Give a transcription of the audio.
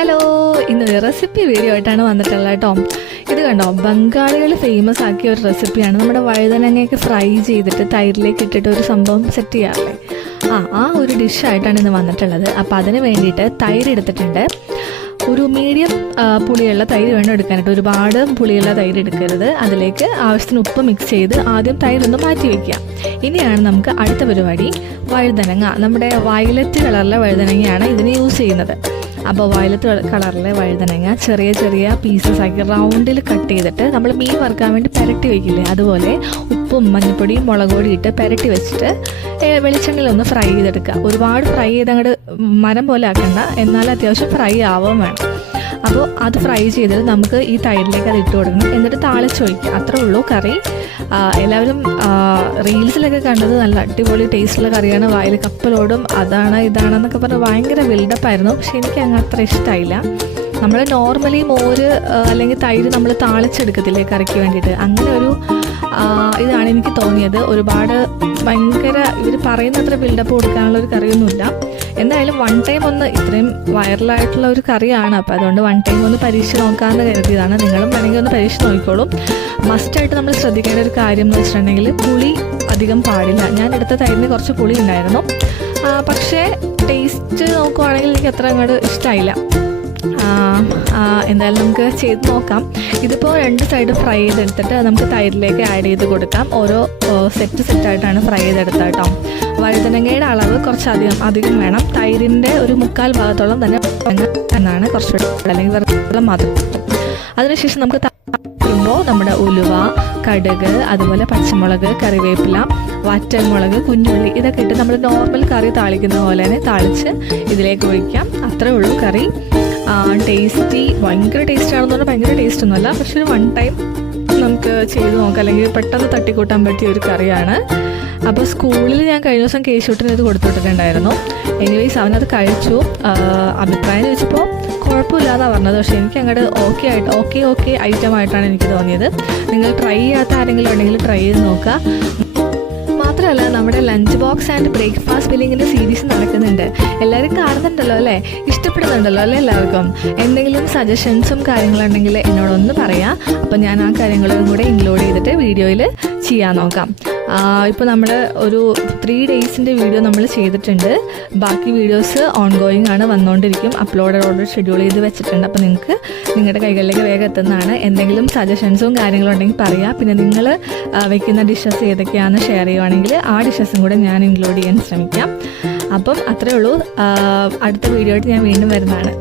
Hello, ഇന്നൊരു recipe video ആയിട്ടാണ് വന്നിട്ടുള്ളത് കേട്ടോ. ഇത് കണ്ടോ, ബംഗാളികൾ ഫേമസ് ആക്കിയ ഒരു റെസിപ്പിയാണ്. നമ്മുടെ വഴുതനങ്ങയൊക്കെ ഫ്രൈ ചെയ്തിട്ട് തൈരിലേക്ക് ഇട്ടിട്ട് ഒരു സംഭവം സെറ്റ് ചെയ്യാറില്ലേ, ആ ഒരു ഡിഷായിട്ടാണ് ഇന്ന് വന്നിട്ടുള്ളത്. അപ്പോൾ അതിന് വേണ്ടിയിട്ട് തൈര് എടുത്തിട്ടുണ്ട്. ഒരു മീഡിയം പുളിയുള്ള തൈര് വേണം എടുക്കാനായിട്ട്. ഒരുപാട് പുളിയുള്ള തൈര് എടുക്കരുത്. അതിലേക്ക് ആവശ്യത്തിന് ഉപ്പ് മിക്സ് ചെയ്ത് ആദ്യം തൈരൊന്ന് മാറ്റി വയ്ക്കുക. ഇനിയാണ് നമുക്ക് അടുത്ത പരിപാടി. വഴുതനങ്ങ, നമ്മുടെ വയലറ്റ് കളറിലെ വഴുതനങ്ങയാണ് ഇതിന് യൂസ് ചെയ്യുന്നത്. അപ്പോൾ വയലറ്റ് കളറിലെ വഴുതനങ്ങ ചെറിയ ചെറിയ പീസസ് ആക്കി റൗണ്ടിൽ കട്ട് ചെയ്തിട്ട് നമ്മൾ മീൻ വറുക്കാൻ വേണ്ടി പുരട്ടി വയ്ക്കില്ലേ, അതുപോലെ ഉപ്പും മഞ്ഞൾപ്പൊടിയും മുളക് പൊടി ഇട്ട് പുരട്ടി വെച്ചിട്ട് വെളിച്ചെണ്ണയിലൊന്ന് ഫ്രൈ ചെയ്തെടുക്കുക. ഒരുപാട് ഫ്രൈ ചെയ്ത് അങ്ങോട്ട് മരം പോലെ ആക്കണ്ട, എന്നാലും അത്യാവശ്യം ഫ്രൈ ആവാൻ വേണം. അപ്പോൾ അത് ഫ്രൈ ചെയ്തിട്ട് നമുക്ക് ഈ തൈരിലേക്ക് അത് ഇട്ട് കൊടുക്കണം. എന്നിട്ട് താളിച്ചൊഴിക്കുക. അത്രേ ഉള്ളൂ കറി. എല്ലാവരും റീൽസിലൊക്കെ കണ്ടത് നല്ല അടിപൊളി ടേസ്റ്റുള്ള കറിയാണ്, വായിൽ കപ്പലോടും അതാണ് ഇതാണെന്നൊക്കെ പറഞ്ഞ് ഭയങ്കര ബിൽഡപ്പായിരുന്നു. പക്ഷെ എനിക്ക് അങ്ങ് അത്ര ഇഷ്ടമായില്ല. നമ്മൾ നോർമലി മോര് അല്ലെങ്കിൽ തൈര് നമ്മൾ താളിച്ചെടുക്കത്തില്ലേ കറിക്ക് വേണ്ടിയിട്ട്, അങ്ങനെ ഒരു ഇതാണ് എനിക്ക് തോന്നിയത്. ഒരുപാട് ഭയങ്കര ഇവർ പറയുന്നത്ര ബിൽഡപ്പ് കൊടുക്കാനുള്ള ഒരു കറിയൊന്നുമില്ല. എന്തായാലും വൺ ടൈം ഒന്ന്, ഇത്രയും വൈറലായിട്ടുള്ള ഒരു കറിയാണ്, അപ്പോൾ അതുകൊണ്ട് വൺ ടൈം ഒന്ന് പരീക്ഷ നോക്കാമെന്ന് കരുതിയതാണ്. നിങ്ങളും വേണമെങ്കിൽ ഒന്ന് പരീക്ഷ നോക്കിക്കോളും. മസ്റ്റായിട്ട് നമ്മൾ ശ്രദ്ധിക്കേണ്ട ഒരു കാര്യം എന്ന് വെച്ചിട്ടുണ്ടെങ്കിൽ പുളി അധികം പാടില്ല. ഞാൻ എടുത്ത തൈരിന് കുറച്ച് പുളി ഉണ്ടായിരുന്നു, പക്ഷേ ടേസ്റ്റ് നോക്കുവാണെങ്കിൽ എനിക്ക് അത്ര അങ്ങോട്ട് ഇഷ്ടമായില്ല. എന്തായാലും നമുക്ക് ചെയ്ത് നോക്കാം. ഇതിപ്പോൾ രണ്ട് സൈഡ് ഫ്രൈ ചെയ്തെടുത്തിട്ട് നമുക്ക് തൈരിലേക്ക് ആഡ് ചെയ്ത് കൊടുക്കാം. ഓരോ സെറ്റായിട്ടാണ് ഫ്രൈ ചെയ്തെടുത്തത് കേട്ടോ. വഴുതനങ്ങയുടെ അളവ് കുറച്ച് അധികം വേണം. തൈരിൻ്റെ ഒരു 1/4 ഭാഗത്തോളം തന്നെ എന്നാണ് കുറച്ച്, അല്ലെങ്കിൽ വെള്ളം മാത്രം. അതിനുശേഷം നമുക്ക് താളിക്കുമ്പോൾ നമ്മുടെ ഉലുവ, കടുക്, അതുപോലെ പച്ചമുളക്, കറിവേപ്പില, വറ്റൽമുളക്, കുഞ്ഞുള്ളി ഇതൊക്കെ ഇട്ട് നമ്മൾ നോർമൽ കറി താളിക്കുന്ന പോലെ തന്നെ താളിച്ച് ഇതിലേക്ക് ഒഴിക്കാം. അത്രേ ഉള്ളൂ കറി. ടേസ്റ്റി, ഭയങ്കര ടേസ്റ്റ് ആണെന്ന് പറഞ്ഞാൽ ഭയങ്കര ടേസ്റ്റ് ഒന്നുമല്ല, പക്ഷെ ഒരു വൺ ടൈം നമുക്ക് ചെയ്ത് നോക്കാം, അല്ലെങ്കിൽ പെട്ടെന്ന് തട്ടിക്കൂട്ടാൻ പറ്റിയ ഒരു കറിയാണ്. അപ്പോൾ സ്കൂളിൽ ഞാൻ കഴിഞ്ഞ ദിവസം കേശൂട്ടിന് ഇത് കൊടുത്തുവിട്ടിട്ടുണ്ടായിരുന്നു. എനിവേസ് അവനത് കഴിച്ചു. അഭിപ്രായം ചോദിച്ചപ്പോൾ കുഴപ്പമില്ലാതാണ് പറഞ്ഞത്. പക്ഷേ എനിക്ക് അങ്ങോട്ട് ഓക്കെ ഐറ്റം ആയിട്ടാണ് എനിക്ക് തോന്നിയത്. നിങ്ങൾ ട്രൈ ചെയ്യാത്ത ആരെങ്കിലും ഉണ്ടെങ്കിൽ ട്രൈ ചെയ്ത് നോക്കുക. മാത്രമല്ല, നമ്മുടെ ലഞ്ച് ബോക്സ് ആൻഡ് ബ്രേക്ക്ഫാസ്റ്റ് ഫില്ലിങ്ങിൻ്റെ സീരീസ് നടക്കുന്നുണ്ട്. എല്ലാവരും കാണുന്നുണ്ടല്ലോ അല്ലേ, ഇഷ്ടപ്പെടുന്നുണ്ടല്ലോ അല്ലേ എല്ലാവർക്കും. എന്തെങ്കിലും സജഷൻസും കാര്യങ്ങളുണ്ടെങ്കിൽ എന്നോടൊന്ന് പറയാം. അപ്പോൾ ഞാൻ ആ കാര്യങ്ങളും കൂടെ ഇൻക്ലൂഡ് ചെയ്തിട്ട് വീഡിയോയിൽ ചെയ്യാൻ നോക്കാം. ഇപ്പോൾ നമ്മൾ ഒരു 3 ഡേയ്സിൻ്റെ വീഡിയോ നമ്മൾ ചെയ്തിട്ടുണ്ട്. ബാക്കി വീഡിയോസ് ഓൺഗോയിങ് ആണ്, വന്നുകൊണ്ടിരിക്കും. ഓർഡർ ഷെഡ്യൂൾ ചെയ്ത് വെച്ചിട്ടുണ്ട്. അപ്പോൾ നിങ്ങൾക്ക് നിങ്ങളുടെ കൈകളിലേക്ക് വേഗം എത്തുന്നതാണ്. എന്തെങ്കിലും സജഷൻസും കാര്യങ്ങളും ഉണ്ടെങ്കിൽ പറയാം. പിന്നെ നിങ്ങൾ വെക്കുന്ന ഡിഷസ് ഏതൊക്കെയാണെന്ന് ഷെയർ ചെയ്യുവാണെങ്കിൽ ആ ഡിഷസും കൂടെ ഞാൻ ഇൻക്ലൂഡ് ചെയ്യാൻ ശ്രമിക്കാം. അപ്പം അത്രേ ഉള്ളൂ. അടുത്ത വീഡിയോ ആയിട്ട് ഞാൻ വീണ്ടും വരുന്നതാണ്.